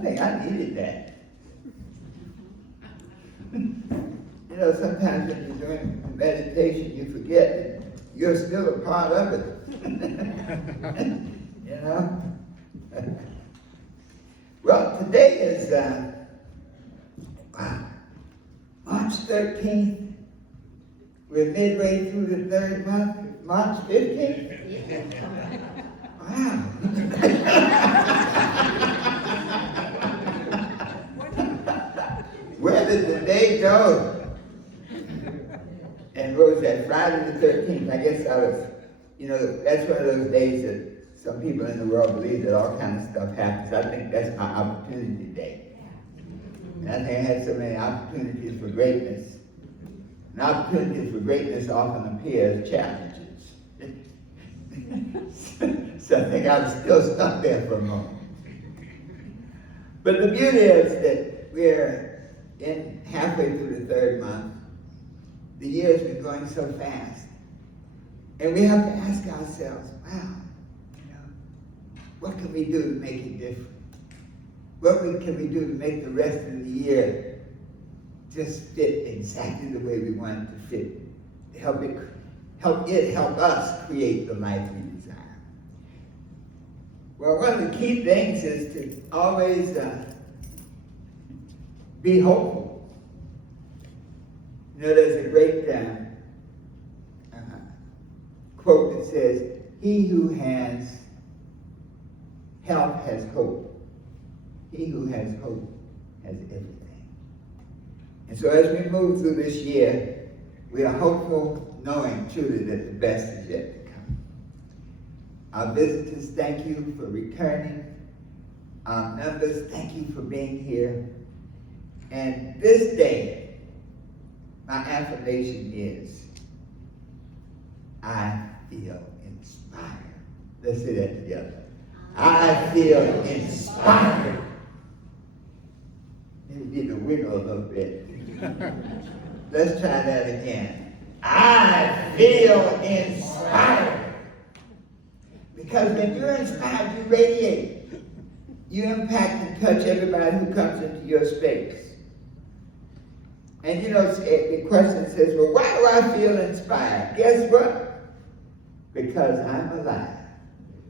think I needed that. You know, sometimes when you're doing meditation, you forget that you're still a part of it. You know? Well, today is March 13th. We're midway through the third month. March 15th? Wow. Where did the day go? And what was that, Friday the 13th? I guess I was, you know, that's one of those days that some people in the world believe that all kinds of stuff happens. I think that's my opportunity day. And I think I had so many opportunities for greatness. And opportunities for greatness often appear as challenges. So I think I was still stuck there for a moment. But the beauty is that we're halfway through the third month. The year's been going so fast. And we have to ask ourselves, wow, you know, what can we do to make it different? What can we do to make the rest of the year just fit exactly the way we want it to fit? Help us create the life we desire. Well, one of the key things is to always be hopeful. You know, there's a great quote that says, "He who has health has hope. He who has hope has everything." And so as we move through this year, we are hopeful, knowing truly that the best is yet to come. Our visitors, thank you for returning. Our members, thank you for being here. And this day, my affirmation is, I feel inspired. Let's say that together. I feel inspired. You need to wiggle a little bit. Let's try that again. I feel inspired. Because when you're inspired, you radiate. You impact and touch everybody who comes into your space. And you know, the question says, well, why do I feel inspired? Guess what? Because I'm alive.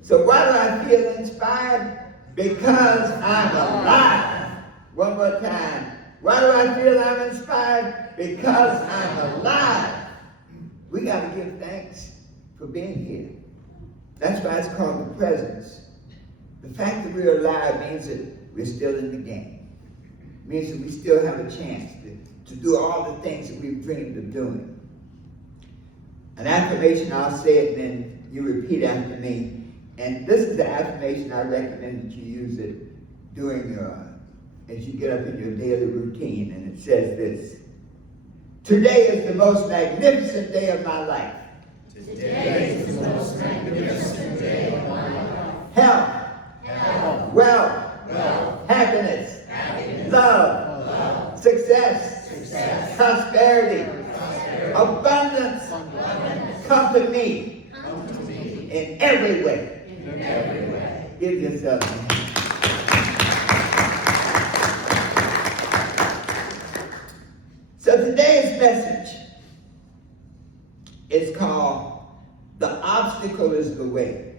So why do I feel inspired? Because I'm alive. One more time. Why do I feel I'm inspired? Because I'm alive. We got to give thanks for being here. That's why it's called the presence. The fact that we're alive means that we're still in the game. It means that we still have a chance to do all the things that we've dreamed of doing. An affirmation, I'll say it and then you repeat after me. And this is the affirmation I recommend that you use it during as you get up in your daily routine. And it says this: today is the most magnificent day of my life. Today is the most magnificent day of my life. Health, wealth, happiness, love, success, prosperity, abundance, come to me in every way. Give yourself a hand. So today's message is called "The Obstacle is the Way."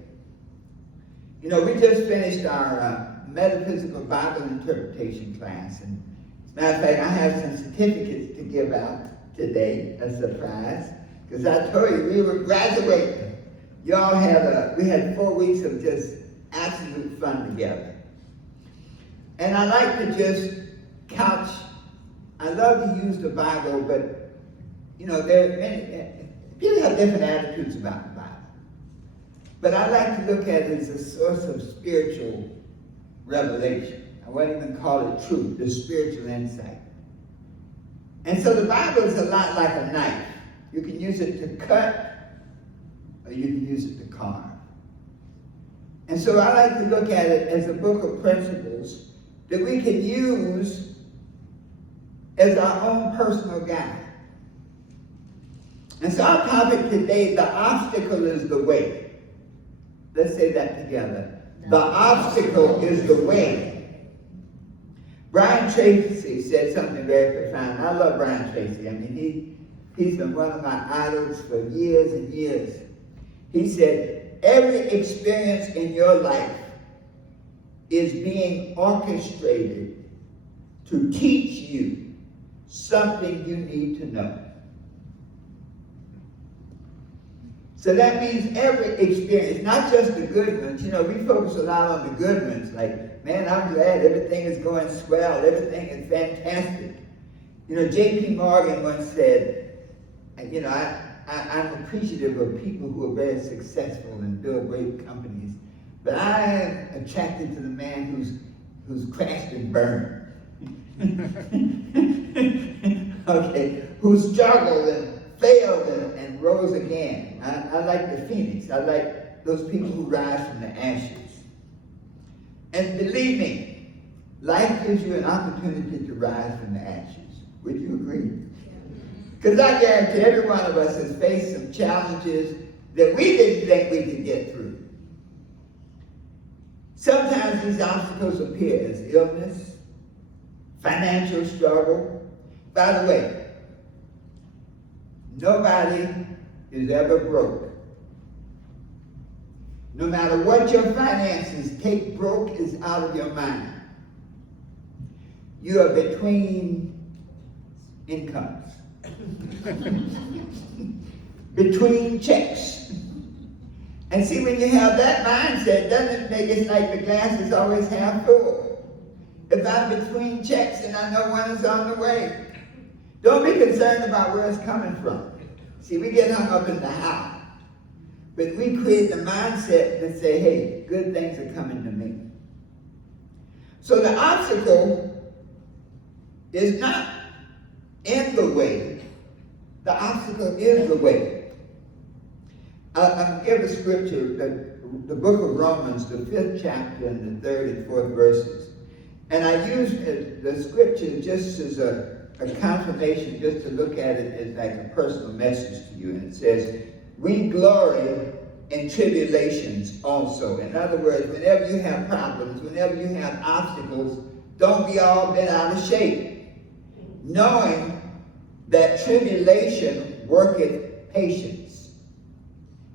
You know, we just finished our metaphysical Bible interpretation class, and as a matter of fact, I have some certificates to give out today, a surprise, because I told you we were graduating. Y'all we had 4 weeks of just absolute fun together. And I like to just couch, I love to use the Bible, but, you know, there are many, people have different attitudes about the Bible. But I like to look at it as a source of spiritual revelation. I wouldn't even call it truth, the spiritual insight. And so the Bible is a lot like a knife. You can use it to cut, or you can use it to carve. And so I like to look at it as a book of principles that we can use as our own personal guide. And so our topic today, the obstacle is the way. Let's say that together. The obstacle is the way. Brian Tracy said something very profound. I love Brian Tracy. I mean, he's been one of my idols for years and years. He said, every experience in your life is being orchestrated to teach you something you need to know. So that means every experience, not just the good ones. You know, we focus a lot on the good ones, like, man, I'm glad everything is going swell, everything is fantastic. You know, J.P. Morgan once said, you know, I'm appreciative of people who are very successful and build great companies, but I am attracted to the man who's crashed and burned. Okay, who struggled and failed and rose again. I like the phoenix. I like those people who rise from the ashes. And believe me, life gives you an opportunity to rise from the ashes. Would you agree? Because I guarantee every one of us has faced some challenges that we didn't think we could get through. Sometimes these obstacles appear as illness, financial struggle. By the way, nobody is ever broke. No matter what your finances, take broke is out of your mind. You are between incomes. Between checks. And see, when you have that mindset, doesn't it make it like the glass is always half full? If I'm between checks and I know one is on the way, don't be concerned about where it's coming from. See, we get hung up in the how. But we create the mindset that say, hey, good things are coming to me. So the obstacle is not in the way. The obstacle is the way. I'll give a scripture, the book of Romans, the 5th chapter and the 3rd and 4th verses. And I use the scripture just as a confirmation, just to look at it as like a personal message to you. And it says, we glory in tribulations also. In other words, whenever you have problems, whenever you have obstacles, don't be all bent out of shape. Knowing that tribulation worketh patience.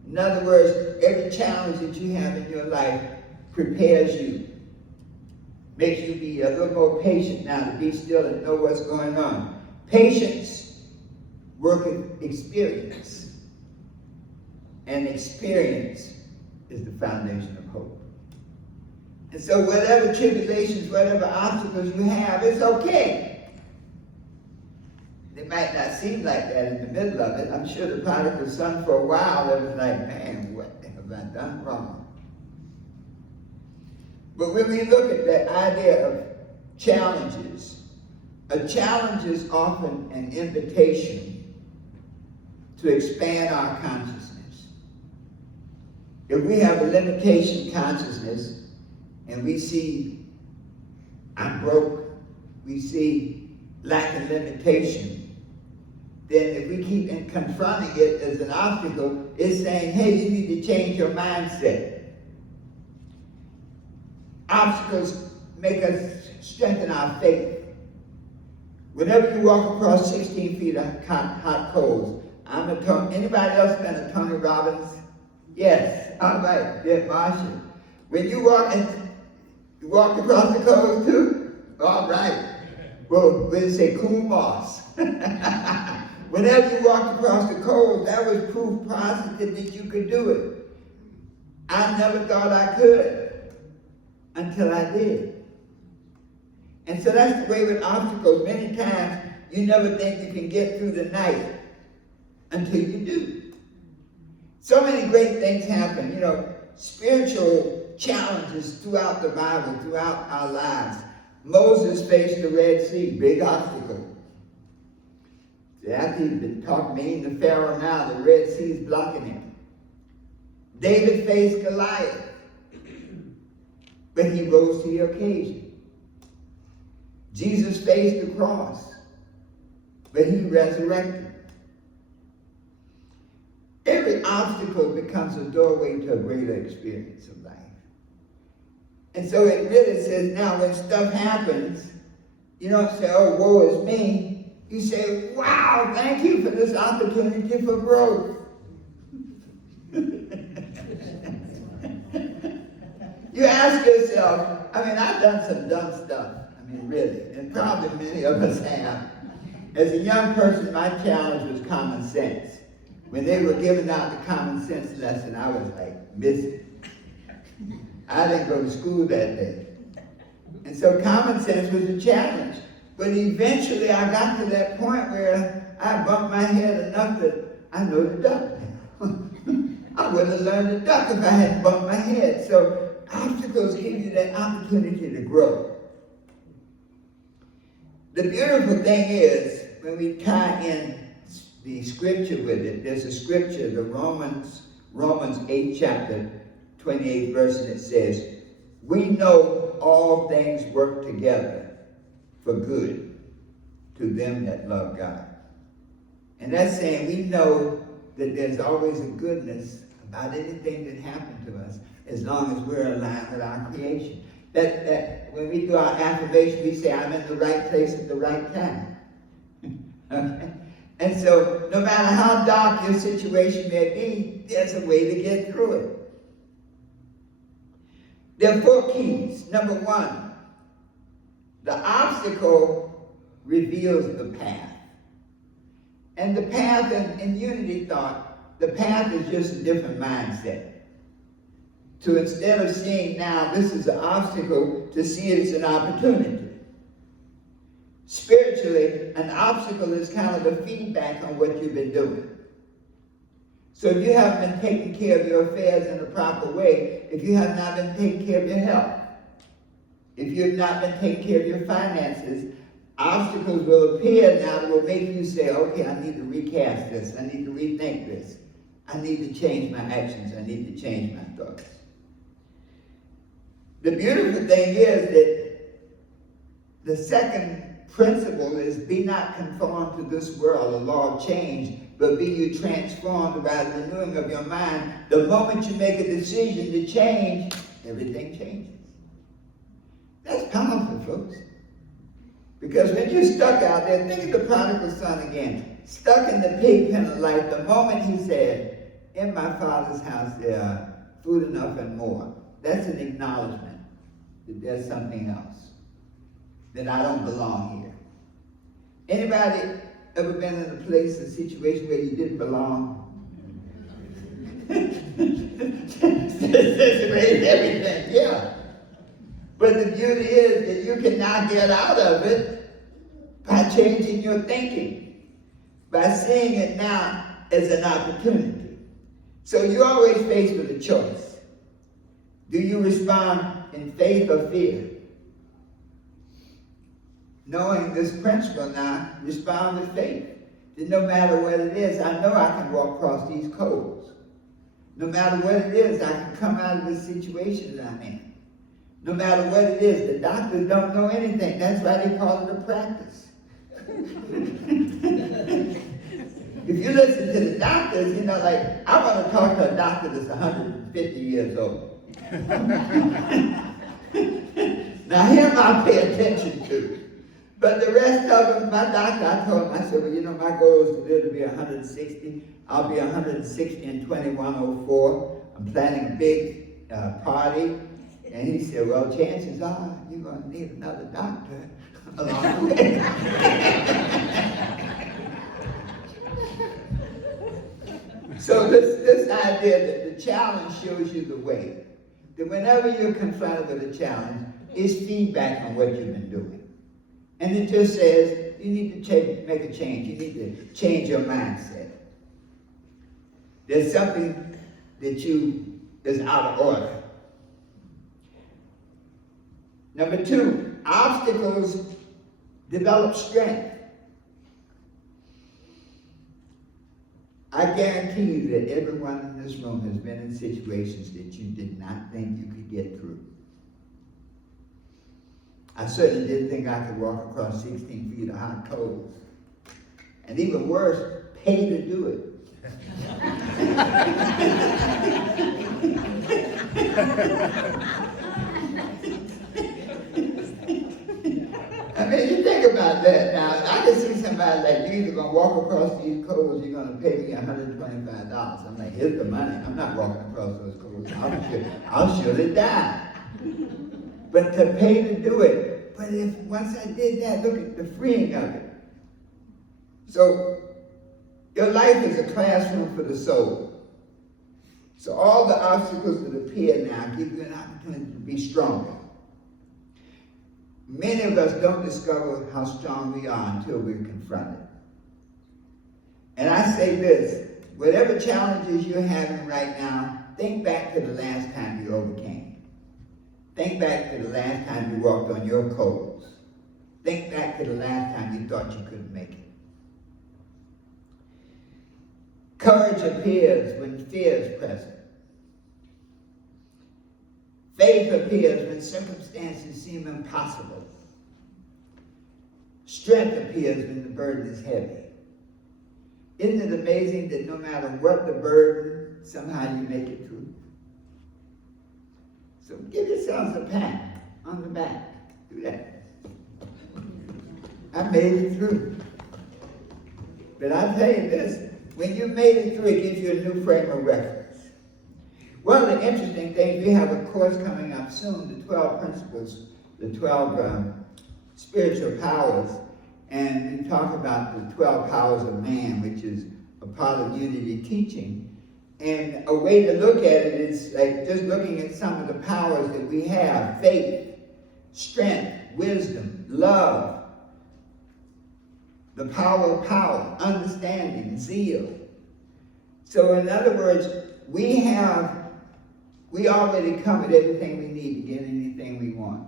In other words, every challenge that you have in your life prepares you. Makes you be a little more patient now, to be still and know what's going on. Patience worketh experience. And experience is the foundation of hope. And so whatever tribulations, whatever obstacles you have, it's okay. It might not seem like that in the middle of it. I'm sure the prodigal son for a while, it was like, man, what have I done wrong? But when we look at that idea of challenges, a challenge is often an invitation to expand our consciousness. If we have a limitation consciousness and we see I'm broke, we see lack of limitation, then if we keep confronting it as an obstacle, it's saying, hey, you need to change your mindset. Obstacles make us strengthen our faith. Whenever you walk across 16 feet of hot coals, anybody else been a Tony Robbins? Yes, all right, Jeff Marshall. When you walked across the coals too? All right. Well, we'll say cool moss. Whenever you walked across the coals, that was proof positive that you could do it. I never thought I could. Until I did. And so that's the way with obstacles. Many times you never think you can get through the night until you do. So many great things happen, you know, spiritual challenges throughout the Bible, throughout our lives. Moses faced the Red Sea, big obstacle. After he's been talking mean to Pharaoh now, the Red Sea is blocking him. David faced Goliath. But he rose to the occasion. Jesus faced the cross, but he resurrected. Every obstacle becomes a doorway to a greater experience of life. And so it really says now when stuff happens, You don't say, oh, woe is me. You say, wow, thank you for this opportunity for growth. You ask yourself, I mean, I've done some dumb stuff. I mean, really, and probably many of us have. As a young person, my challenge was common sense. When they were giving out the common sense lesson, I was like, missing. I didn't go to school that day. And so common sense was a challenge. But eventually I got to that point where I bumped my head enough that I know to duck now. I wouldn't have learned to duck if I hadn't bumped my head. So obstacles give you that opportunity to grow. The beautiful thing is, when we tie in the scripture with it, there's a scripture, the Romans 8th chapter, 28th verse, and it says, we know all things work together for good to them that love God. And that's saying we know that there's always a goodness about anything that happened to us as long as we're aligned with our creation. That when we do our affirmation, we say, I'm in the right place at the right time. Okay? And so no matter how dark your situation may be, there's a way to get through it. There are 4 keys. Number 1, the obstacle reveals the path. And the path in unity thought, the path is just a different mindset. To instead of seeing now this is an obstacle, to see it as an opportunity. Spiritually, an obstacle is kind of a feedback on what you've been doing. So if you haven't been taking care of your affairs in a proper way, if you have not been taking care of your health, if you have not been taking care of your finances, obstacles will appear now that will make you say, okay, I need to recast this. I need to rethink this. I need to change my actions. I need to change my thoughts. The beautiful thing is that the second principle is be not conformed to this world, a law of change, but be you transformed by the renewing of your mind. The moment you make a decision to change, everything changes. That's powerful, folks. Because when you're stuck out there, think of the prodigal son again. Stuck in the pig pen of life, the moment he said, in my father's house there are food enough and more. That's an acknowledgement that there's something else, that I don't belong here. Anybody ever been in a place, a situation where you didn't belong? This raised everything, yeah. But the beauty is that you can now get out of it by changing your thinking, by seeing it now as an opportunity. So you're always faced with a choice. Do you respond in faith or fear? Knowing this principle now, respond with faith. That no matter what it is, I know I can walk across these coals. No matter what it is, I can come out of the situation that I'm in. No matter what it is, the doctors don't know anything. That's why they call it a practice. If you listen to the doctors, you know, like, I want to talk to a doctor that's 150 years old. Now him I'll pay attention to. But the rest of them, my doctor, I told him, I said, well, you know, my goal is to live to be 160. I'll be 160 in 2104. I'm planning a big party. And he said, well, chances are you're going to need another doctor along the way. So this idea that the challenge shows you the way. That whenever you're confronted with a challenge, it's feedback on what you've been doing. And it just says, you need to make a change. You need to change your mindset. There's something that is out of order. Number 2, obstacles develop strength. I guarantee you that everyone in this room has been in situations that you did not think you could get through. I certainly didn't think I could walk across 16 feet of hot coals. And even worse, pay to do it. I mean, you think guy like, you're either going to walk across these coals, you're going to pay me $125. I'm like, here's the money. I'm not walking across those coals. I'll surely die. But to pay to do it. But if once I did that, look at the freeing of it. So your life is a classroom for the soul. So all the obstacles that appear now give you an opportunity to be stronger. Many of us don't discover how strong we are until we're confronted. And I say this, whatever challenges you're having right now, think back to the last time you overcame. Think back to the last time you walked on your coals. Think back to the last time you thought you couldn't make it. Courage appears when fear is present. Faith appears when circumstances seem impossible. Strength appears when the burden is heavy. Isn't it amazing that no matter what the burden, somehow you make it through? So give yourselves a pat on the back. Do that. I made it through. But I'll tell you this, when you made it through, it gives you a new frame of reference. One of the interesting things, we have a course coming up soon, the 12 principles, the 12 spiritual powers, and we talk about the 12 powers of man, which is a part of unity teaching. And a way to look at it is like just looking at some of the powers that we have: faith, strength, wisdom, love, the power of power, understanding, zeal. So in other words, we already covered everything we need to get anything we want.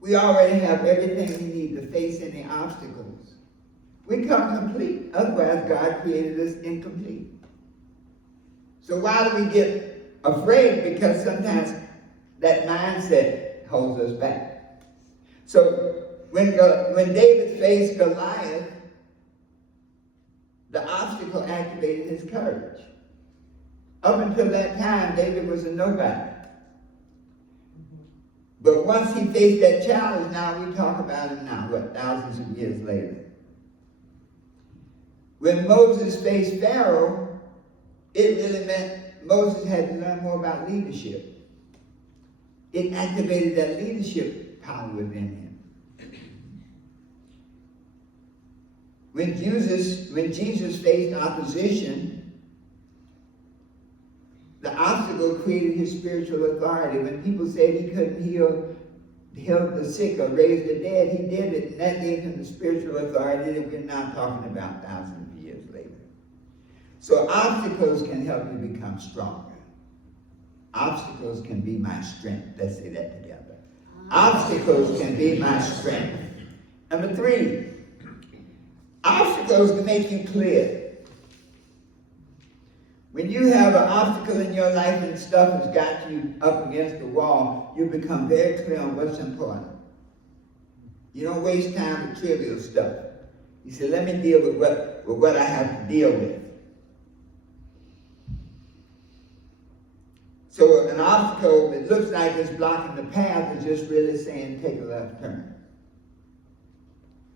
We already have everything we need to face any obstacles. We come complete. Otherwise, God created us incomplete. So why do we get afraid? Because sometimes that mindset holds us back. So when David faced Goliath, the obstacle activated his courage. Up until that time, David was a nobody. But once he faced that challenge, now we talk about him now, thousands of years later. When Moses faced Pharaoh, it really meant Moses had to learn more about leadership. It activated that leadership power within him. When Jesus faced opposition, the obstacle created his spiritual authority. When people said he couldn't heal the sick or raise the dead, he did it, and that gave him the spiritual authority that we're now talking about thousands of years later. So obstacles can help you become stronger. Obstacles can be my strength. Let's say that together. Obstacles can be my strength. Number 3, obstacles can make you clear. When you have an obstacle in your life and stuff has got you up against the wall, you become very clear on what's important. You don't waste time with trivial stuff. You say, let me deal with what I have to deal with. So an obstacle that looks like it's blocking the path is just really saying, take a left turn.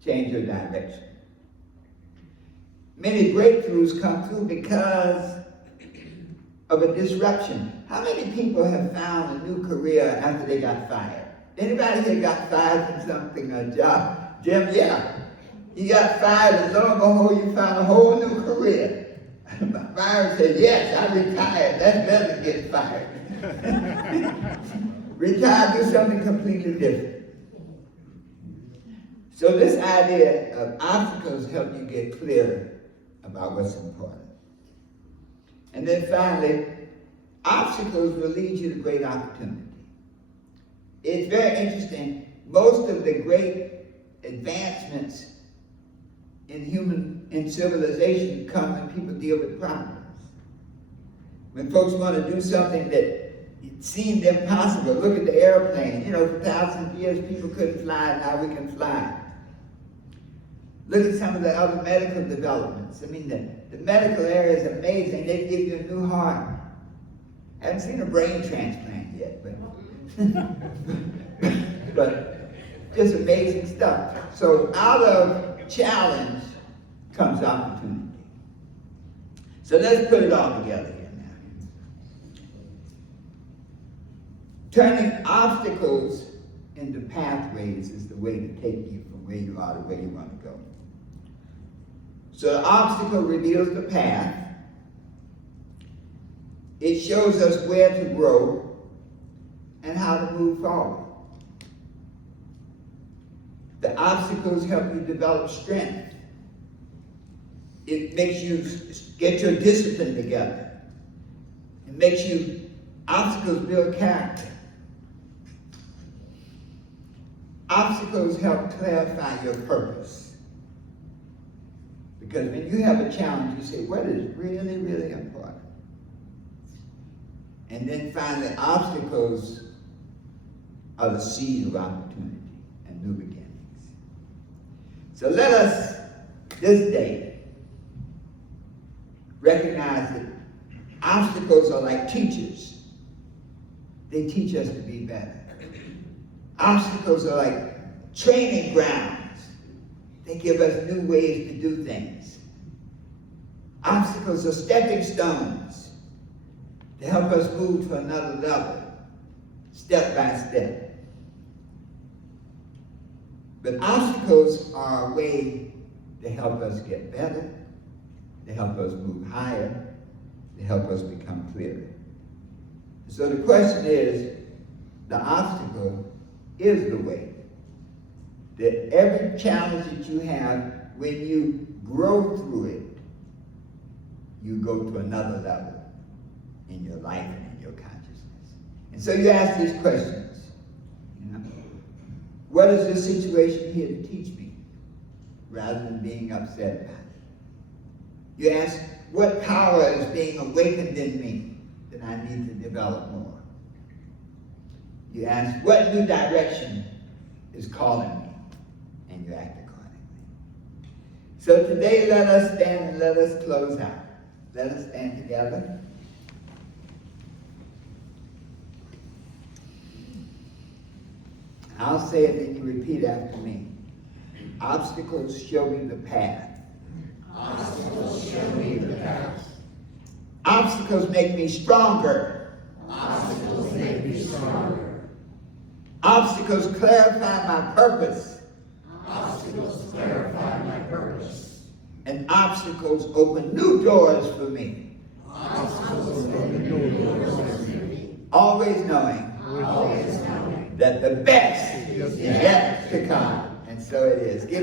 Change your direction. Many breakthroughs come through because of a disruption. How many people have found a new career after they got fired? Anybody here got fired from something, a job? Jim, yeah. You got fired and lo and behold, you found a whole new career. Byron said, yes, I retired. That's better than getting fired. Retire, do something completely different. So this idea of obstacles help you get clearer about what's important. And then finally, obstacles will lead you to great opportunity. It's very interesting. Most of the great advancements in civilization come when people deal with problems. When folks want to do something that seemed impossible. Look at the airplane. You know, for thousands of years people couldn't fly, now we can fly. Look at some of the other medical developments. I mean, the medical area is amazing. They give you a new heart. I haven't seen a brain transplant yet, but just amazing stuff. So out of challenge comes opportunity. So let's put it all together here now. Turning obstacles into pathways is the way to take you from where you are to where you want to go. So the obstacle reveals the path. It shows us where to grow and how to move forward. The obstacles help you develop strength. It makes you get your discipline together. It makes you, obstacles build character. Obstacles help clarify your purpose. Because when you have a challenge, you say, what is really, really important? And then finally, obstacles are the seed of opportunity and new beginnings. So let us, this day, recognize that obstacles are like teachers. They teach us to be better. Obstacles are like training grounds. They give us new ways to do things. Obstacles are stepping stones to help us move to another level, step by step. But obstacles are a way to help us get better, to help us move higher, to help us become clearer. So the question is, the obstacle is the way. That every challenge that you have, when you grow through it, you go to another level in your life and in your consciousness. And so you ask these questions. You know, what is this situation here to teach me? Rather than being upset about it. You ask, what power is being awakened in me that I need to develop more? You ask, what new direction is calling me? And you act accordingly. So today, let us stand and let us close out. Let us stand together. I'll say it and you repeat after me. Obstacles show me the path. Obstacles show me the path. Obstacles make me stronger. Obstacles make me stronger. Obstacles clarify my purpose. Obstacles clarify my purpose. And obstacles open new doors for me. Obstacles open new doors for me. Always knowing Always knowing that the best is yet to come. And so it is. Give